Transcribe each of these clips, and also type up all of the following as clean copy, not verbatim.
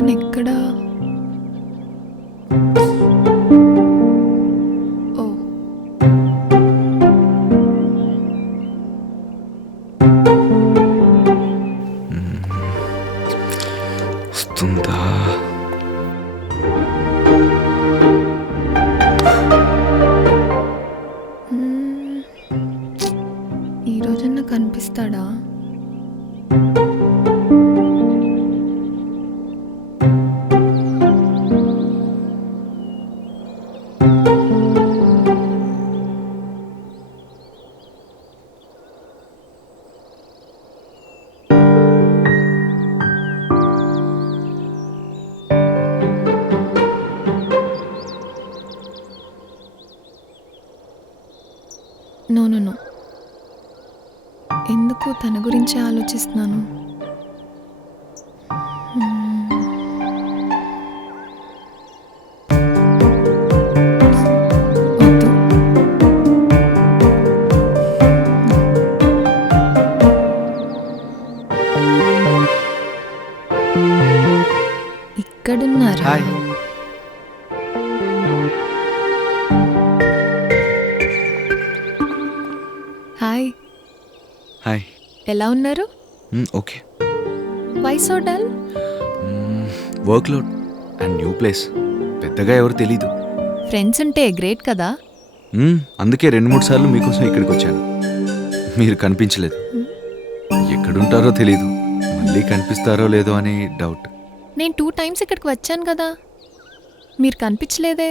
తను ఎక్కడా? ఓ వస్తుందా? ఈ రోజన్నా కనిపిస్తాడా? నో నో నో, ఎందుకు తన గురించి ఆలోచిస్తున్నాను? వద్దు. ఇక్కడున్నారా? హాయ్. Hi, hi. ఎలా ఉన్నారు? Okay. Why so dull? Work load and new place, పెద్దగా ఎవరు తెలీదు. ఫ్రెండ్స్ ఉంటే గ్రేట్ కదా. అందుకే 2-3 సార్లు మీకోసం ఇక్కడికి వచ్చాను. మీరు కనిపించలేదు. ఎక్కడుంటారో తెలీదు, మళ్ళీ కనిపిస్తారో లేదో అని డౌట్. నేను 2 times ఇక్కడికి వచ్చాను కదా, మీరు కనిపించలేదే.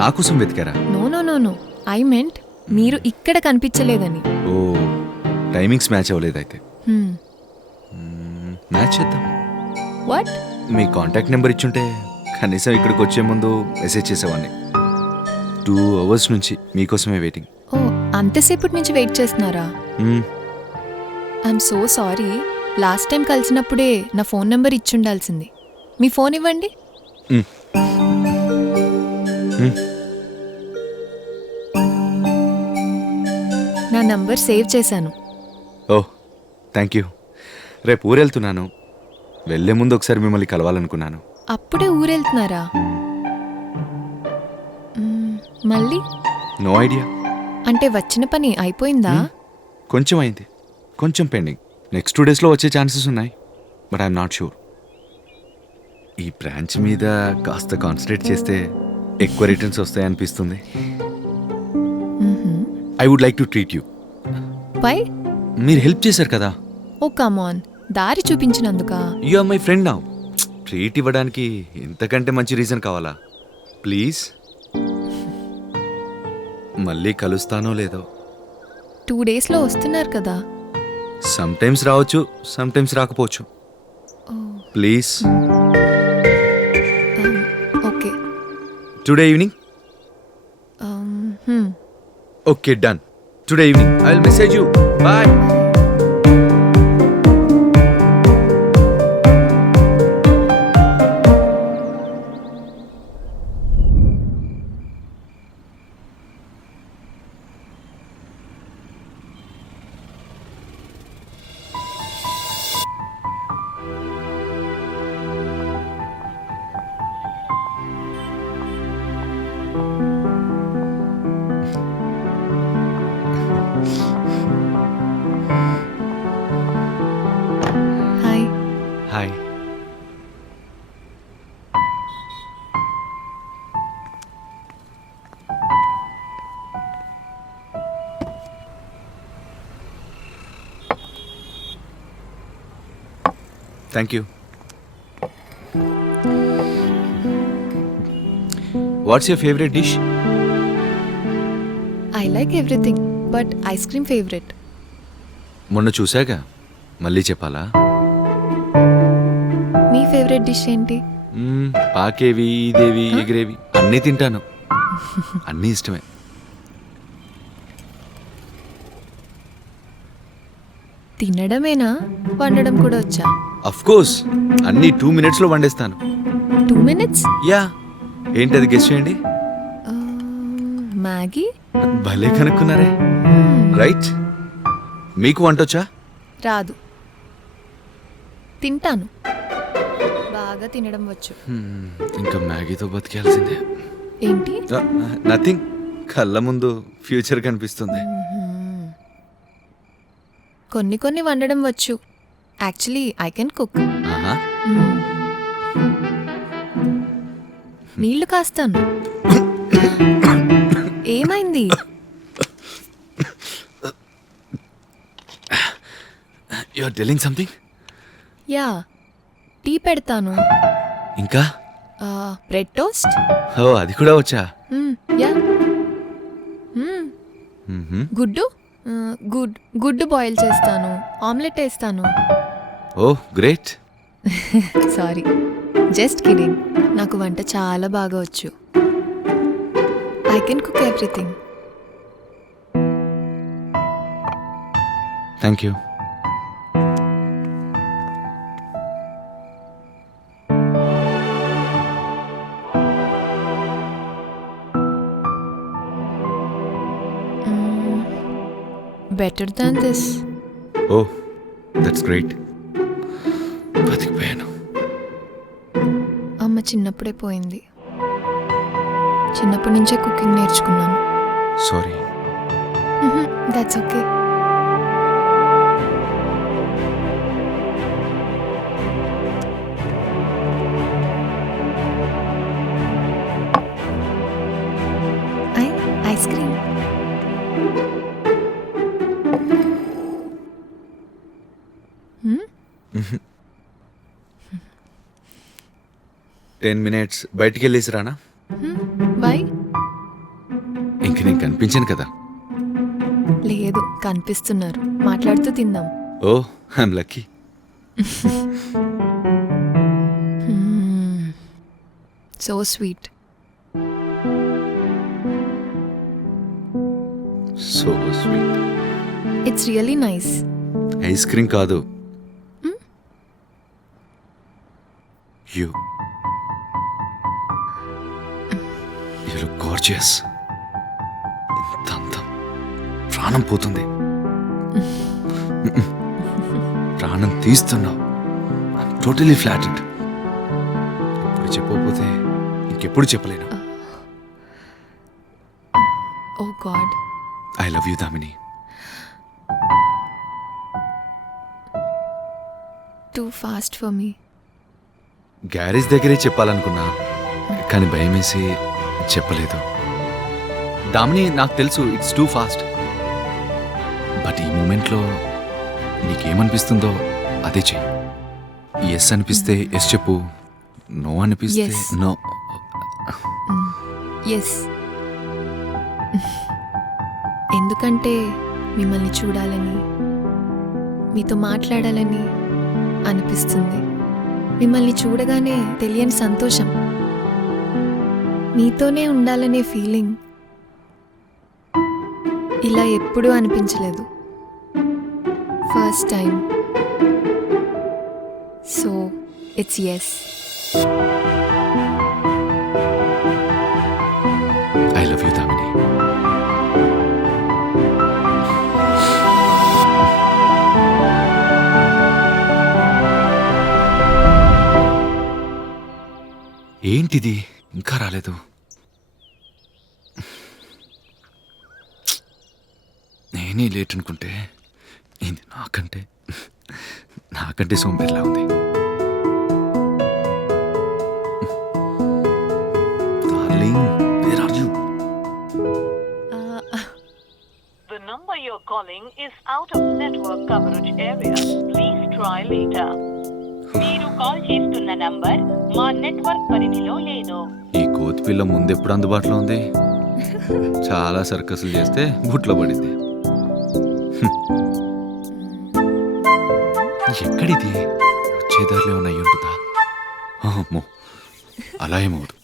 నా కోసం వెతికారా? No no no no, I meant మీరు ఇక్కడ కనిపించలేదని. ఓ, టైమింగ్స్ మ్యాచ్ అవ్వలేదైతే. మ్యాచ్ చేద్దాం. వాట్? మీ కాంటాక్ట్ నెంబర్ ఇచ్చుంటే కనీసం ఇక్కడికి వచ్చే ముందు మెసేజ్ చేసేవాడిని. 2 hours నుంచి మీకోసమే వెయిటింగ్. ఓ, అంతసేపటి నుంచి వెయిట్ చేస్తున్నారా? I'm so sorry. Last time కలిసినప్పుడే నా ఫోన్ నెంబర్ ఇచ్చుండాల్సింది. మీ ఫోన్ ఇవ్వండి. నా నంబర్ సేవ్ చేశాను. Oh, thank you. రేపు ఊరెళ్తున్నాను. వెళ్లే ముందు ఒకసారి మిమ్మల్ని కలవాలనుకున్నాను. అప్పుడే ఊరెళ్తున్నారా? మళ్ళీ? No idea. అంటే వచ్చిన పని అయిపోయిందా? కొంచెం అయింది, కొంచెం పెండింగ్. నెక్స్ట్ 2 daysలో వచ్చే ఛాన్సెస్ ఉన్నాయి, బట్ ఐఎమ్ నాట్ షూర్. ఈ బ్రాంచ్ మీద కాస్త కాన్సన్ట్రేట్ చేస్తే ఎక్కువ రిటర్న్స్ వస్తాయనిపిస్తుంది. I would like to treat you. Why? మీరు హెల్ప్ చేశారు కదా. ఓ కమ్ ఆన్, దారి చూపించినందుకా? You are my friend now. Treat ఇవ్వడానికి ఇంతకంటే మంచి రీజన్ కావాలా? ప్లీజ్. మళ్ళీ కలుస్తానో లేదో. 2 daysలో వస్తున్నారు కదా. సమ్ టైమ్స్ రావచ్చు, సమ్ టైమ్స్ రాకపోవచ్చు. Please. Okay. Today evening? Okay, done. Today evening I will message you. Bye. Hi. Hi. Thank you. What's your favourite dish? I like everything, but ice cream favourite. మొన్న చూశాక మళ్ళీ చెప్పాలా? మీ favourite dish ఏంటి? పాకేవి, ఈదేవి, ఎగిరేవి అన్నీ తింటాను. అన్నీ ఇష్టమే. తినడమేనా, వండడం కూడా వచ్చా? అఫ్ కోర్స్, అన్నీ 2 minutesలో వండేస్తాను. 2 minutes? యా. ఏంటది గెస్ చేయండి. మ్యాగీ? భలే కనుక్కున్నారే. రైట్. మీకు వంటొచ్చా? రాదు. తింటాను, బాగా బాగా తినడం వచ్చు. ఇంకా మ్యాగీతో బతికేయాల్సిందే. ఏంటి? నథింగ్, కళ్ళ ముందు ఫ్యూచర్ కనిపిస్తుంది. కొన్ని కొన్ని వండడం వచ్చు. Actually I can cook. ఆహా. నీళ్లు కాస్తాను. ఏమైంది? You are telling something. Yeah, tea పెడతాను. ఇంకా బ్రెడ్ టోస్ట్. ఓ, అది కూడా వచ్చా? యా. గుడ్డు బాయిల్ చేస్తాను. ఆమ్లెట్ వేస్తాను. Oh great. Sorry, just kidding. నాకు వంట చాలా బాగా వచ్చు. I can cook everything. Thank you. Better than this. Oh, that's great. బతికిపోయాను. అమ్మ చిన్నప్పుడే పోయింది. చిన్నప్పటి నుంచే కుకింగ్ నేర్చుకున్నాను. Sorry. That's okay. Ice cream. Ten minutes బయటికి వెళ్ళేసి రానా? వై? ఇంక నేను కనిపించాను కదా. లేదు, కనిపిస్తున్నారు. మాట్లాడుతూ తిందాం. Oh, I'm lucky. So sweet. So sweet. It's really nice. Ice cream కాదు, యూ. You look gorgeous. ఇంత అందం, ప్రాణం పోతుంది. ప్రాణం తీస్తున్నావు. Totally flatted. ఇప్పుడు చెప్పకపోతే ఇంకెప్పుడు చెప్పలేను. Oh God. I love you Damini. Too fast for me. Garage దగ్గరే చెప్పాలనుకున్నా, కానీ భయమేసి చెప్పలేదు. దామిని, నాకు తెలుసు ఇట్స్ టూ ఫాస్ట్. బట్ ఈ మూమెంట్లో నీకేమనిపిస్తుందో అదే చెయ్యి. ఎస్ అనిపిస్తే ఎస్ చెప్పు, నో అనిపిస్తే Yes. నో. ఎస్. ఎందుకంటే మిమ్మల్ని చూడాలని, మీతో మాట్లాడాలని అనిపిస్తుంది. మిమ్మల్ని చూడగానే తెలియని సంతోషం, మీతోనే ఉండాలనే ఫీలింగ్ ఇలా ఎప్పుడూ అనిపించలేదు. First time. So it's yes. I love you Damini. ఏంటిది ఇంకా రాలేదు? నేనే లేట్ అనుకుంటే ఇది నాకంటే సోంబేర్లా ఉంది. Darling, where are you? The number you're calling is out of network coverage area. Please try later. మీరు కాల్ చేస్తున్న నంబర్ మా నెట్వర్క్ పరిధిలో లేదు. ఈ కోతి పిల్ల ముందెప్పుడు అందుబాటులో ఉంది? చాలా సర్కస్లు చేస్తే గుట్లో పడింది. ఎక్కడిది? వచ్చేదారిలో ఏమైనా అయ్యి ఉంటుందా? అమ్మో, అలా ఏమవుదు.